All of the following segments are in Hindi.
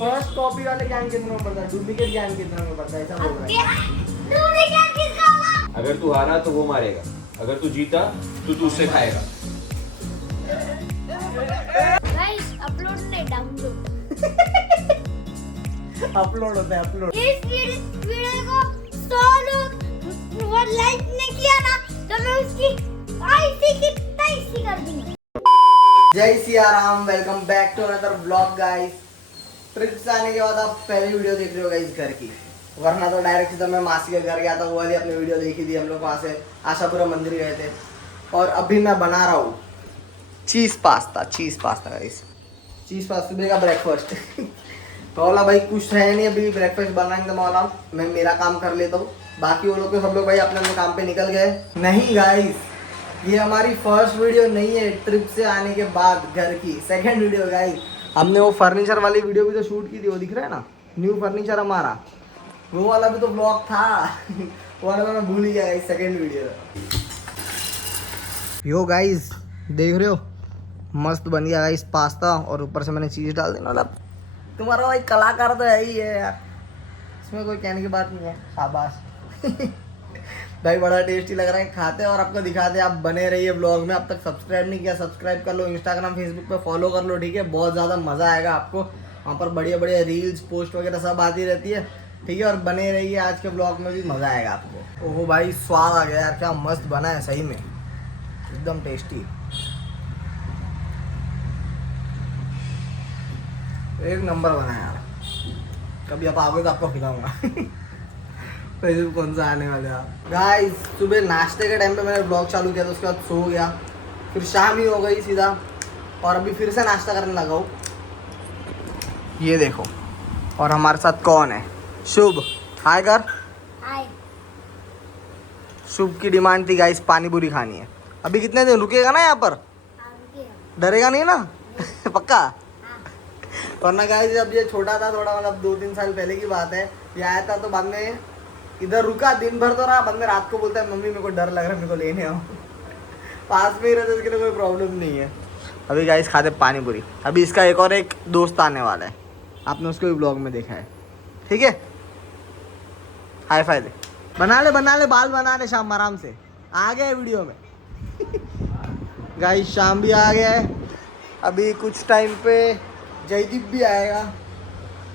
फर्स्ट कॉपी वाले ज्ञान केंद्र में पढ़ता है, डुप्लीकेट ज्ञान केंद्र में पढ़ता है, ऐसा बोल रहा है। अगर तू हारा तो वो मारेगा, अगर तू जीता तो तू उससे खाएगा। गाइस अपलोड नहीं डाउनलोड। अपलोड होता है, अपलोड। इस वीडियो को 100 लोग लाइक नहीं किया ना तो मैं उसकी ऐसी की तैसी कर दूंगी। जय Siya Ram, welcome back to another blog guys. Trip से आने के बाद आप पहली वीडियो देख रहे हो गाइस घर की, वरना तो डायरेक्ट सीधा मैं मासी के घर गया था, वो वाली अपनी वीडियो देखी थी। हम लोग वहाँ से आशापुरा मंदिर गए थे और अभी मैं बना रहा हूँ चीज़ पास्ता गाइस। चीज़ पास्ता सुबह का ब्रेकफास्ट। तो बोला भाई कुछ है नहीं अभी ब्रेकफास्ट बनाने, तो बोला मैं मेरा काम कर लेता हूँ, बाकी वो लोग तो सब लोग भाई अपने अपने काम पे निकल गए। नहीं गाइस, ये हमारी फर्स्ट वीडियो नहीं है ट्रिप से आने के बाद घर की, सेकंड वीडियो गाइस। हमने वो फर्नीचर वाली वीडियो भी तो शूट की थी, वो दिख रहा है ना, न्यू फर्नीचर हमारा, वो वाला भी तो ब्लॉग था। वो वाला मैं भूल ही गया guys, second video. Yo guys देख रहे हो, मस्त बन गया गाइस पास्ता, और ऊपर से मैंने चीज़ डाल दी। मतलब तुम्हारा भाई कलाकार तो है ही है यार, इसमें कोई कहने की बात नहीं है, शाबाश। भाई बड़ा टेस्टी लग रहा है, खाते हैं और आपको दिखाते हैं। आप बने रहिए ब्लॉग में। अब तक सब्सक्राइब नहीं किया, सब्सक्राइब कर लो, इंस्टाग्राम फेसबुक पे फॉलो कर लो, ठीक है। बहुत ज़्यादा मज़ा आएगा आपको, वहाँ पर बढ़िया बढ़िया रील्स पोस्ट वगैरह सब आती रहती है, ठीक है। और बने रहिए, आज के ब्लॉग में भी मज़ा आएगा आपको। ओहो भाई स्वाद आ गया यार, क्या मस्त बना है सही में, एकदम टेस्टी, एक नंबर बना है यार। कभी आप आओगे तो आपको खिलाऊंगा। पैसे कौन सा आने वाले आप गाइस। सुबह नाश्ते के टाइम पे मैंने ब्लॉग चालू किया था, उसके बाद सो गया, फिर शाम ही हो गई सीधा, और अभी फिर से नाश्ता करने लगा हूँ। ये देखो, और हमारे साथ कौन है, शुभ। हाय कर। हाय। शुभ की डिमांड थी गाइस पानी पूरी खानी है। अभी कितने दिन रुकेगा ना यहाँ पर, डरेगा नहीं ना? पक्का। वरना गाइस जब ये छोटा था थोड़ा, मतलब 2-3 साल पहले की बात है, ये आया था तो बाद में इधर रुका, दिन भर तो रहा, बाद में रात को बोलता है मम्मी मेरे को डर लग रहा है, मेरे को लेने आओ। पास में ही रहते, इसके लिए कोई प्रॉब्लम नहीं है। अभी गाइस खाते पानी पूरी। अभी इसका एक दोस्त आने वाला है, आपने उसको भी ब्लॉग में देखा है, ठीक है। हाई फाई दे, बना ले बाल बना ले शाम आराम से। आ गया वीडियो में। गाइस शाम भी आ गया है, अभी कुछ टाइम पे जयदीप भी आएगा,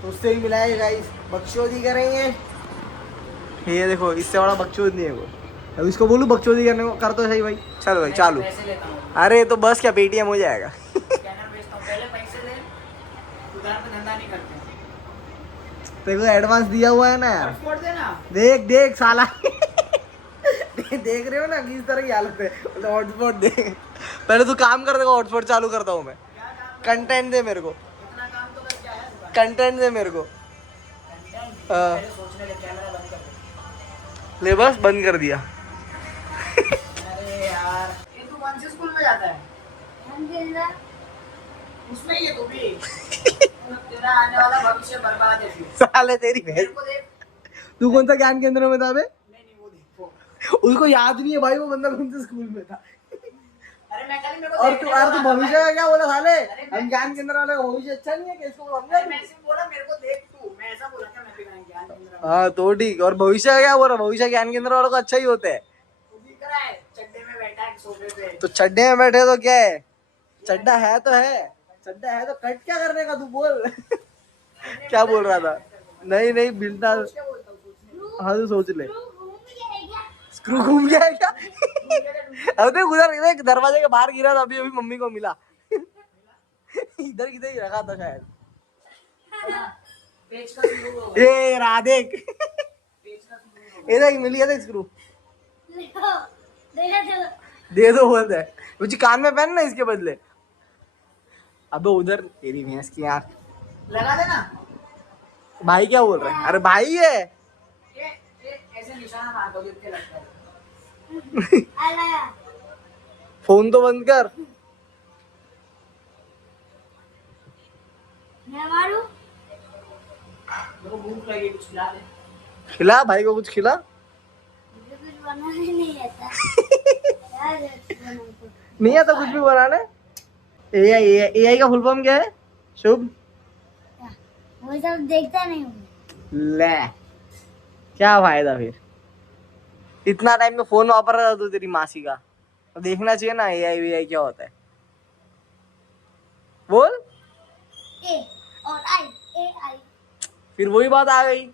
तो उससे भी मिलाएगा गाइस, बकचोदी करेंगे। ये देखो, इससे बड़ा बकचोद नहीं है वो। अब इसको बोलूं बकचोदी करने को, कर तो सही भाई। चल भाई चालू। अरे तो बस क्या पेटीएम हो जाएगा। देखो एडवांस दिया हुआ है ना यार, देख साला। देख रहे हो ना किस तरह की हालत है, हॉटस्पॉट दे। पहले तू काम कर, देखो हॉटस्पॉट चालू करता हूँ मैं। कंटेंट दे मेरे को, कंटेंट दे मेरे को। ले बस बंद कर दिया। अरे यार, ये तू कौन से स्कूल में जाता है? उसमें ही है तू भी। तेरा आने वाला भविष्य बर्बाद है। साले तेरी भैंस। को देख। तू कौन सा ज्ञान केंद्र में था बे? नहीं वो देखो। उसको याद नहीं है भाई वो बंदा कौन से स्कूल में था। अरे मैं कल मेरे को और तू भविष्य का क्या बोला साले? हम ज्ञान केंद्र वाले का भविष्य अच्छा नहीं है क्या, इसको समझा मैं सिर्फ बोला मेरे को देख तू, मैं ऐसा बोला क्या? मैं भी ज्ञान केंद्र हाँ तो ठीक। और भविष्य का क्या बोल रहा? भविष्य ज्ञान केंद्र वालों का अच्छा ही होता है। तू दिख रहा है चड्डे में बैठा है सोफे पे। तो चड्डे में बैठे तो क्या है, चड्डा है तो है, चड्डा है तो कट क्या करने का, तू बोल। क्या बोल रहा था? नहीं बिल्डा। क्या बोलता हूँ? हाँ तो सोच ले, स्क्रू घूम गया है क्या? अब देख उधर देख, दरवाजे के बाहर गिरा था, अभी मम्मी को मिला। इधर किधर ही रखा था शायद। पेच का स्क्रू होगा। ए राधे, पेच का स्क्रू होगा। ये देख मिल गया था स्क्रू, देखा दे दो बोलते है मुझे, कान में पहन ना इसके बदले। अबे उधर तेरी भैंस की यार, लगा देना। भाई क्या बोल रहा है? अरे भाई है ये ऐसे निशाना मार दो, इतने लगता है। फोन तो बंद कर। मैं मारू? मेरे को भूख लगी, कुछ खिला दे। खिला भाई को, कुछ खिला। मुझे कुछ बनाने नहीं आता। नहीं आता कुछ भी बनाने। एआई का फुल फॉर्म क्या है शुभ? वो सब देखता नहीं हूँ। ले क्या फायदा फिर, इतना टाइम में फोन वापर रहा था तू तेरी मासी का, तो देखना चाहिए ना एआई वीआई क्या होता है। बोल, ए और आई, ए आई। फिर वही बात आ गई,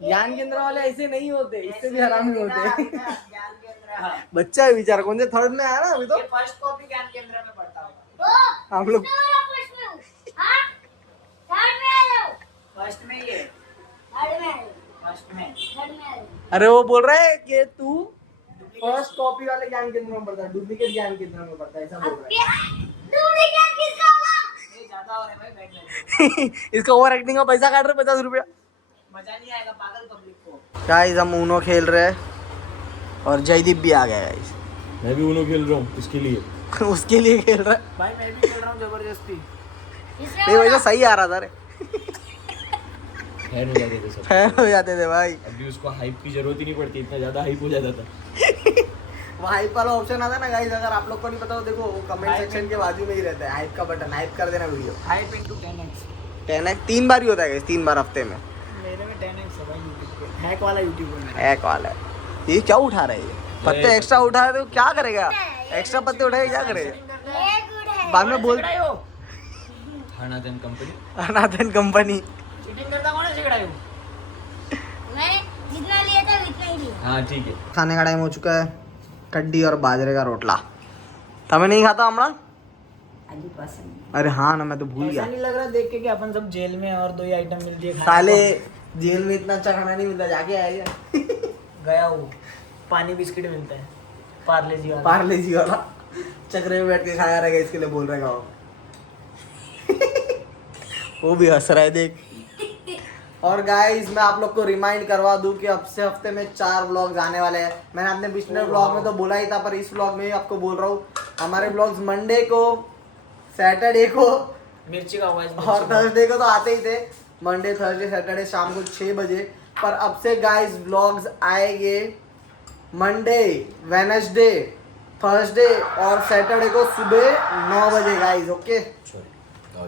ज्ञान केंद्र वाले ऐसे नहीं होते, इससे भी हरामी होते हैं। ज्ञान केंद्र। बच्चा है बेचारा, कौन से थर्ड में आया ना अभी तो। ये फर्स्ट कॉपी ज्ञान केंद्र में पढ़ता होगा। ओ, हम लोग कितना वाला फर्स्ट में हूँ? हाँ? थर्ड में आ जाओ। फर्स्ट में ये थर्ड में आ जाओ। फर्स्ट में थर्ड में आ जाओ। अरे वो बोल रहा है कि तू फर्स्ट कॉपी वाले ज्ञान केंद्र में पढ़ता है, डुप्लीकेट ज्ञान केंद्र में पढ़ता है, ऐसा बोल अब रहा क्या? तूने क्या किसका वाला? ये ज्यादा हो रहा है भाई, बैठ बैठ। है। इसका ओवर एक्टिंग का पैसा काट रहे 50 रुपया। मजा नहीं आएगा पागल पब्लिक को। गाइस हम ऊनो खेल रहे हैं और जयदीप भी आ गया गाइस। मैं भी उनो खेल रहा हूँ इसके लिए। उसके लिए खेल रहा है। भाई मैं भी खेल रहा हूँ जबरदस्ती। किसका नहीं वाला? वैसा सही आ रहा था रे, फैन हो जाते थे सब। फैन हो जाते थे भाई। अभी उसको हाइप की जरूरत ही नहीं पड़ती, इतना ज्यादा हाइप हो जाता था। वो हाइप वाला ऑप्शन आता है ना गाइस, अगर आप लोग को नहीं पता हो देखो वो कमेंट Hype सेक्शन के बाजू में ही रहता है हाइप का बटन, हाइप कर देना video. Hype into 10x। 10x 3 बार ही होता है गाइस, 3 बार हफ्ते में। मेरे में 10x है भाई यूट्यूब पे। हैक वाला यूट्यूब है मेरा। हैक वाला है। ये क्या उठा रहा है ये? पत्ते एक्स्ट्रा उठा रहे तो क्या करेगा? एक्स्ट्रा पत्ते उठाए क्या करेगा? ये गुड है। बाद में बोल हनातन कंपनी। अनाथन कंपनी। चीटिंग करता कौन है सिखड़ाई हो? मैंने जितना लिया था उतना ही लिया। हाँ ठीक है। खाने का टाइम हो चुका है, कड्डी और बाजरे का रोटला। तमें नहीं खाता हमारा? अजी पसंद। अरे हाँ ना, मैं तो भूल ऐसा गया। नहीं लग रहा देख के कि अपन सब जेल में हैं और 2 ही आइटम मिलती है खाने साले को। जेल में इतना अच्छा खाना नहीं मिलता, जाके आएगा। गया हूँ, पानी बिस्किट मिलता है, पार्ले जी वाला। पार्ले जी वाला चक्रे में बैठ के खाया रहेगा, इसके लिए बोल रहे गाँव। वो भी हंस रहा है देख। और गाइस मैं आप लोग को रिमाइंड करवा दूं कि अब से हफ्ते में 4 व्लॉग्स आने वाले हैं। मैंने अपने पिछले व्लॉग में तो बोला ही था, पर इस व्लॉग में ही आपको बोल रहा हूँ। हमारे व्लॉग्स मंडे को, सैटरडे को मिर्ची का हुआ और थर्सडे को तो आते ही थे। मंडे थर्सडे सैटरडे शाम को 6 बजे। पर अब से गाइस व्लॉग्स आएंगे मंडे, वेडनेसडे, थर्सडे और सैटरडे को सुबह 9 बजे गाइस। ओके,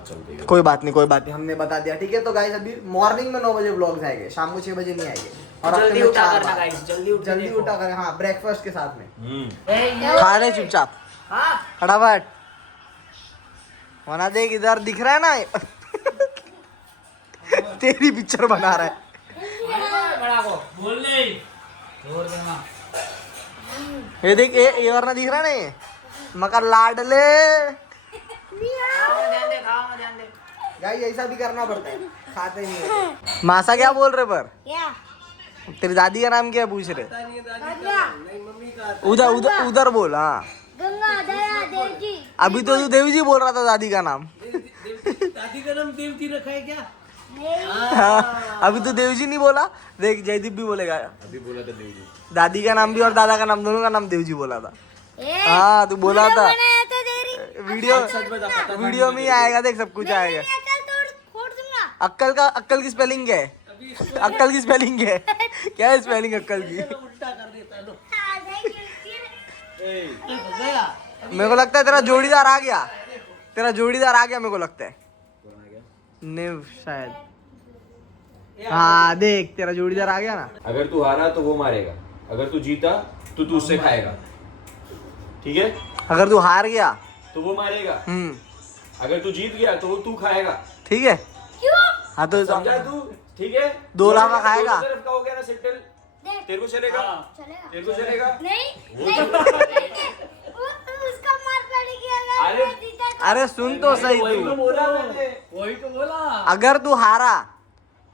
चलते कोई बात नहीं, कोई बात नहीं, हमने बता दिया। ठीक है, तो गाइस अभी मॉर्निंग में 9 बजे व्लॉग्स आएंगे, शाम को 6 बजे नहीं आएंगे। और हफ्ते जल्दी में उठा 4 करना बार। गाइस, जल्दी उठ के जल्दी देखो। उठा कर, हाँ ब्रेकफास्ट के साथ में हैं। खा ले चुपचाप, हाँ फटाफट बना देख। इधर दिख रहा है ना तेरी पिक्चर बना रहा है। बड़ा को बोल नहीं जोर देना। ये देख, ये वरना दिख रहा है ना, ये मकर लाडले। खाओ ध्यान दे, खाओ ध्यान दे। गाइस ऐसा भी करना पड़ता है, खाते नहीं है। मासा क्या बोल रहे? पर क्या? तेरी दादी का नाम क्या है पूछ रहे? गंगा, उधर उधर उधर बोल। हाँ गंगा दया देव जी। अभी तो तू देवी जी बोल रहा था दादी का नाम। दादी का नाम देवती रखा है क्या? नहीं, हाँ, अभी तो देव जी नहीं बोला। देख जयदीप भी बोलेगा, अभी बोला था देवजी। दादी का नाम भी और दादा का नाम दोनों का नाम देव जी बोला था। ए, हाँ तू बोला वीडियो था, बनाया तो तेरी वीडियो में ही आएगा, देख सब कुछ आएगा। नहीं, अकल फोड़ दूंगा। अक्कल की स्पेलिंग क्या है? अक्कल की स्पेलिंग क्या है? क्या है स्पेलिंग अक्कल की? उल्टा कर देता है लो। हाँ, thank you, फिर गया मेरे को लगता है तेरा जोड़ीदार आ गया, तेरा जोड़ीदार आ गया मेरे को लगता है। निव शायद। हाँ देख, तेरा जोड़ीदार आ गया ना। अगर तू हारा तो वो मारेगा, अगर तू जीता तो तू उससे खाएगा, ठीक है? अगर तू हार गया, तो वो मारेगा, अगर तू जीत गया तो वो तू खाएगा, ठीक है। क्यों? हाँ तो समझा तू? ठीक है, 2 लाख का खाएगा। दोनों तरफ का हो गया ना सेटल। देख, तेरे को चलेगा, चलेगा। तेरे को चलेगा। नहीं, नहीं, उसका मार पड़ेगी अगर अरे, मैं जीता तो। अरे सुन तो सही वही तो तू, बोला मैंने। वही तो बोला। अगर तू हारा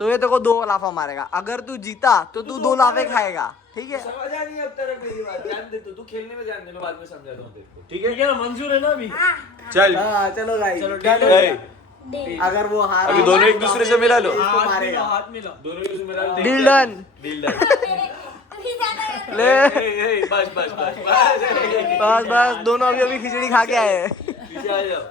तो ये तेरे को 2 लाफा मारेगा, अगर तू जीता तो तू 2 लाफे खाएगा, ठीक है। समझा नहीं अब तेरा मेरी बात, ध्यान दे तू खेलने में ध्यान दे, मैं बाद में समझाता हूँ तेरे को, ठीक है? ठीक है ना, मंजूर है ना अभी? हाँ, चल हाँ चलो भाई, चलो, डन हो ए, गया। दे। अगर वो हारा अभी दोनों एक दूसरे से मिला लो। इसको मारेगा। हाथ मिला। दोनों एक दूसरे में मिला लो। Deal done. Deal done. तू ही ज्यादा कर। ले ए, ए, बस बस बस बस बस बस, दोनों अभी खिचड़ी खा के आए हैं। पीछे आ जाओ।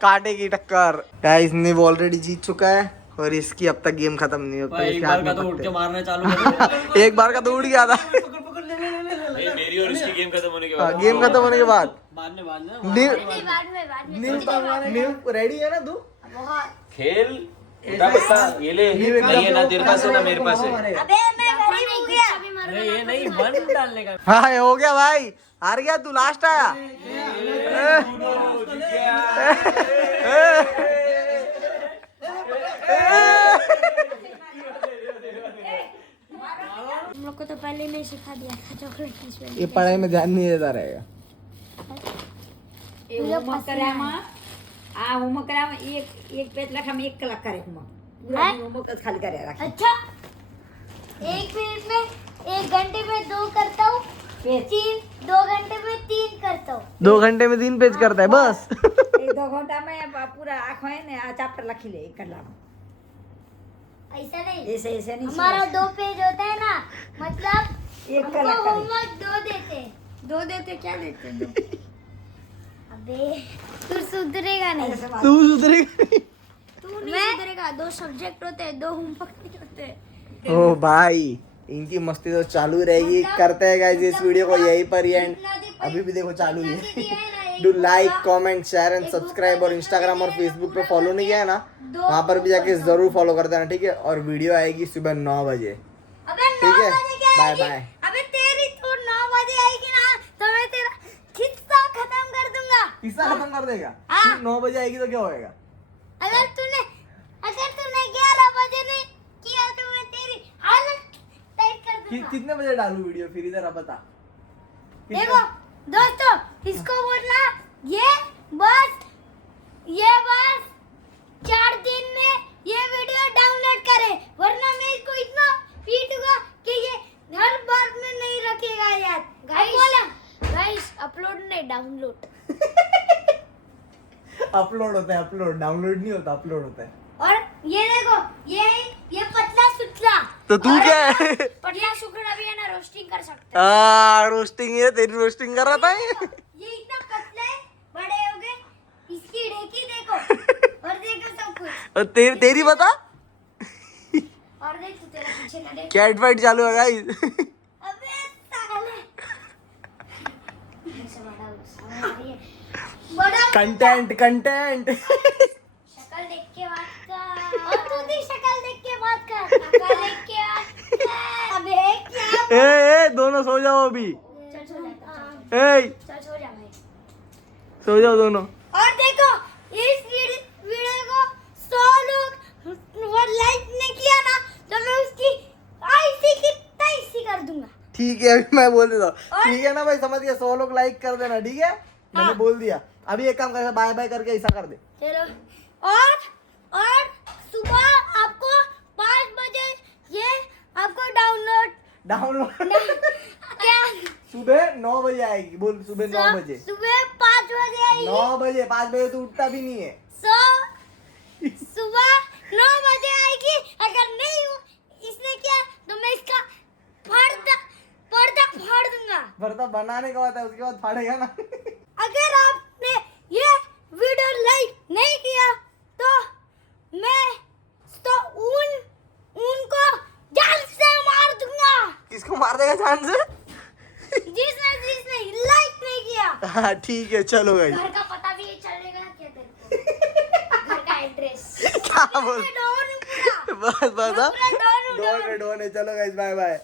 कांटे की टक्कर। गाइस निव ऑलरेडी जीत चुका है और इसकी अब तक गेम खत्म नहीं होता। भाई, इसके एक हाथ बार में का तो उठ पत्ते। के मारना चालू कर। एक बार का तो उड़ गया था। पकड़ पकड़ ले ले ले ले ले। नहीं, मेरी और इसकी गेम खत्म होने के हाँ, बाद गेम खत्म होने के बाद बाद में निव नहीं, बाद में निव रेडी है ना तू? बहुत। खेल उठा बच्चा, ये ले। नहीं है ना तेरे पास है ना मेरे पास है। अबे मैं गरीब हो गया। अरे ये नहीं वन डालने का। हाँ हो गया भाई, हार गया तू, लास्ट आया। हम लोग को तो पहले नहीं सिखा दिया था चॉकलेट किस में। ये पढ़ाई में ध्यान नहीं देता रहेगा। होमवर्क करायમાં આ હોમવર્ક करायમાં એક પેજ લખામાં 1 કલાક કરે હોમવર્ક ખાલી કર્યા રાખે अच्छा, 1 मिनट में 1 घंटे में 2 करता हूँ, 2 घंटे में 3 करता हूँ। 2 घंटे में 3 पेज करता है बस। 1-2 ઘંટામાં પૂરા આખો હે ને આ ચેપ્ટર લખી લે 1 કલાકમાં ऐसा नहीं, ऐसे नहीं हमारा 2 पेज होता है ना, मतलब 1 हमको कलाक करे होमवर्क 2 देते हैं। 2 देते क्या देते 2 अबे तू सुधरेगा नहीं, तू सुधरेगा। तू नहीं सुधरेगा। 2 सब्जेक्ट होते हैं, 2 होमवर्क नहीं होते। ओ भाई, इनकी मस्ती तो चालू रहेगी। करते हैं गाइस इस वीडियो को यहीं पर ही एंड। अभी भी देखो चालू ही है। Do like, comment, share and subscribe. और इंस्टाग्राम और फेसबुक पे फॉलो नहीं किया है ना, वहाँ पर भी जाके जरूर फॉलो कर देना, ठीक है। और वीडियो आएगी सुबह 9 बजे, अबे 9 ठीक है। बजे क्या बाय आएगी? बाय। अबे तेरी तो 9 बजे आएगी ना, तो मैं तेरा किस्सा खत्म कर दूंगा। किस्सा खत्म कर देगा? हाँ। फिर 9 बजे आएगी तो क्या होएगा? अगर तूने 11 बजे नहीं किया तो मैं तेरी हालत टाइट कर दूंगा। कितने बजे डालू वीडियो फिर इधर अब बता। देखो दोस्तों, इसको बोलना ये बस 4 दिन में ये वीडियो डाउनलोड करे, वरना मैं इसको इतना पीटूंगा कि ये हर बार में नहीं रखेगा यार। गाइस अपलोड नहीं, डाउनलोड। अपलोड होता है, अपलोड, डाउनलोड नहीं होता, अपलोड होता है। और ये देखो, ये पतला सुतला। तो तू क्या है? पतला शुक्र अभी है ना, रोस्टिंग कर सकते हैं। रोस्टिंग है, तेरी रोस्टिंग कर रहा था ये। ये इतना पतला है, बड़े हो गए, इसकी ढेकी देखो और देखो सब कुछ। और तेरी बता। और देख तू, तेरा पीछे का देख। कैट फाइट चालू है गाइस। अबे साले, ऐसे बड़ा कंटेंट। शक्ल देख के बात कर। और तू भी शक्ल देख के बात कर, शक्ल देख के बात कर। अबे क्या ए दोनों सो जाओ अभी। चल सो जा, ए सो जा भाई। सो जाओ दोनों। और देखो, इस वीडियो को 100 लोग वो लाइक नहीं किया ना, तो मैं उसकी ऐसी की तैसी कर दूंगा। ठीक है, अभी मैं बोल देता हूँ, ठीक है ना भाई, समझ गया। 100 लोग लाइक कर देना, ठीक है। मैंने बोल दिया। अभी एक काम कर, बाय बाय करके ऐसा कर दे। चलो। और सुबह आपको 5 बजे ये आपको डाउनलोड क्या सुबह 9 बजे आएगी। बोल सुबह 9 बजे। सुबह 5 बजे आएगी। 9 बजे, 5 बजे तो उठता भी नहीं है। सुबह 9 बजे आएगी। अगर नहीं हो इसने किया तो मैं इसका पर्दा फाड़ दूंगा। भरता बनाने का होता है, उसके बाद फाड़ेगा ना। अगर आपने ये वीडियो लाइक नहीं किया तो मैं तो उनको जान से मार दूंगा। किसको मार देगा जान से? जिसने लाइक नहीं किया। हाँ ठीक है, चलो भाई। घर का पता भी चलेगा क्या तेरे को? घर का एड्रेस क्या बोल? डॉन हूँ पूरा। बस मैं पूरा डॉन हूँ, डॉन। डोन है। चलो गाइस, बाय बाय।